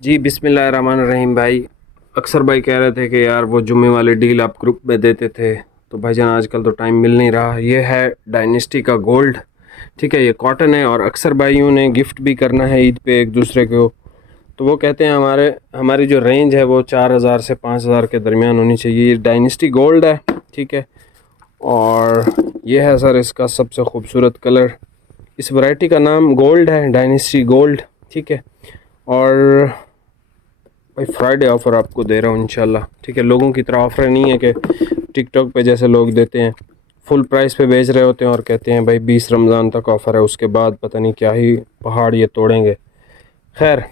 जी बिस्मिल्लाहिर्रहमानिर्रहीम भाई। अक्सर भाई कह रहे थे कि यार वो जुम्मे वाली डील आप ग्रुप में देते थे, तो भाईजान आजकल तो टाइम मिल नहीं रहा। ये है डायनेस्टी का गोल्ड, ठीक है। ये कॉटन है और अक्सर भाइयों ने गिफ्ट भी करना है ईद पे एक दूसरे को, तो वो कहते हैं हमारी जो रेंज है वो 4,000 से 5,000 के दरमियान होनी चाहिए। ये डायनेस्टी गोल्ड है, ठीक है। और ये है सर इसका सबसे खूबसूरत कलर। इस वैरायटी का नाम गोल्ड है, डायनेस्टी गोल्ड, ठीक है। और भाई फ्राइडे ऑफ़र आपको दे रहा हूँ इंशाल्लाह, ठीक है। लोगों की तरह ऑफ़र नहीं है कि टिकटॉक पे जैसे लोग देते हैं, फुल प्राइस पे बेच रहे होते हैं और कहते हैं भाई 20 रमज़ान तक ऑफ़र है, उसके बाद पता नहीं क्या ही पहाड़ ये तोड़ेंगे। खैर,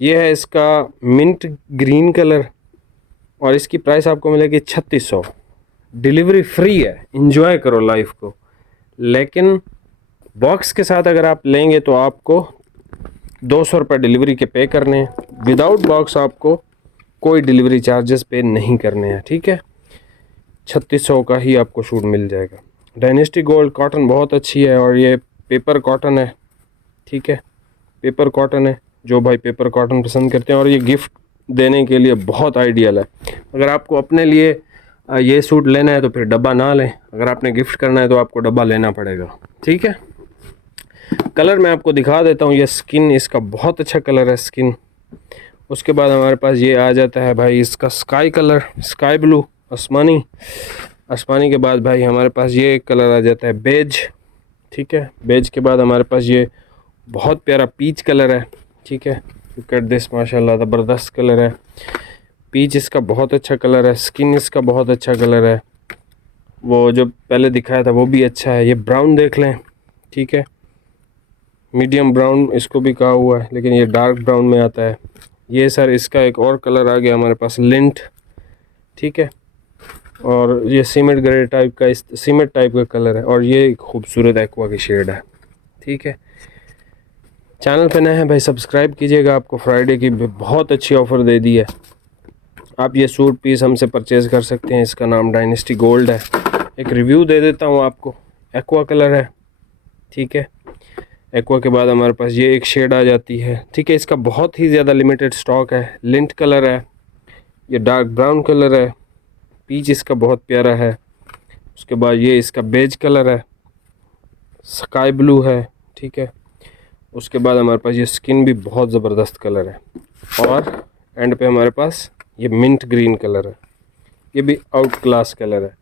ये है इसका मिंट ग्रीन कलर और इसकी प्राइस आपको मिलेगी 3600। डिलीवरी फ्री है, इंजॉय करो लाइफ को। लेकिन बॉक्स के साथ अगर आप लेंगे तो आपको 200 रुपये डिलीवरी के पे करने हैं। विदाउट बॉक्स आपको कोई डिलीवरी चार्जेस पे नहीं करने हैं, ठीक है। 3600 का ही आपको शूट मिल जाएगा। डायनेस्टी गोल्ड कॉटन बहुत अच्छी है और ये पेपर कॉटन है, ठीक है। पेपर कॉटन है, जो भाई पेपर कॉटन पसंद करते हैं, और ये गिफ्ट देने के लिए बहुत आइडियल है। अगर आपको अपने लिए ये सूट लेना है तो फिर डब्बा ना लें, अगर आपने गिफ्ट करना है तो आपको डब्बा लेना पड़ेगा, ठीक है। कलर मैं आपको दिखा देता हूँ। ये स्किन इसका बहुत अच्छा कलर है, स्किन। उसके बाद हमारे पास ये आ जाता है भाई इसका स्काई कलर, स्काई ब्लू, आसमानी। आसमानी के बाद भाई हमारे पास ये कलर आ जाता है बेज, ठीक है। बेज के बाद हमारे पास ये बहुत प्यारा पीच कलर है, ठीक है। लुक एट दिस, माशाल्लाह ज़बरदस्त कलर है। पीच इसका बहुत अच्छा कलर है, स्किन इसका बहुत अच्छा कलर है। वो जो पहले दिखाया था वो भी अच्छा है। ये ब्राउन देख लें, ठीक है। मीडियम ब्राउन इसको भी कहा हुआ है, लेकिन ये डार्क ब्राउन में आता है। ये सर इसका एक और कलर आ गया हमारे पास, लिंट, ठीक है। और ये सीमेंट ग्रे टाइप का, इस सीमेंट टाइप का कलर है। और ये खूबसूरत एक्वा की शेड है, ठीक है। चैनल पे नए हैं भाई सब्सक्राइब कीजिएगा। आपको फ्राइडे की बहुत अच्छी ऑफ़र दे दी है। आप ये सूट पीस हमसे परचेज़ कर सकते हैं। इसका नाम डायनेस्टी गोल्ड है। एक रिव्यू दे देता हूँ आपको। एक्वा कलर है, ठीक है। एक्वा के बाद हमारे पास ये एक शेड आ जाती है, ठीक है। इसका बहुत ही ज़्यादा लिमिटेड स्टॉक है। लिंट कलर है, ये डार्क ब्राउन कलर है। पीच इसका बहुत प्यारा है। उसके बाद ये इसका बेज कलर है, स्काई ब्लू है, ठीक है। उसके बाद हमारे पास ये स्किन भी बहुत ज़बरदस्त कलर है। और एंड पे हमारे पास ये मिंट ग्रीन कलर है, ये भी आउट क्लास कलर है।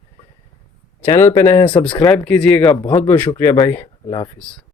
चैनल पे नए हैं सब्सक्राइब कीजिएगा। बहुत बहुत शुक्रिया भाई। अल्लाह हाफिज़।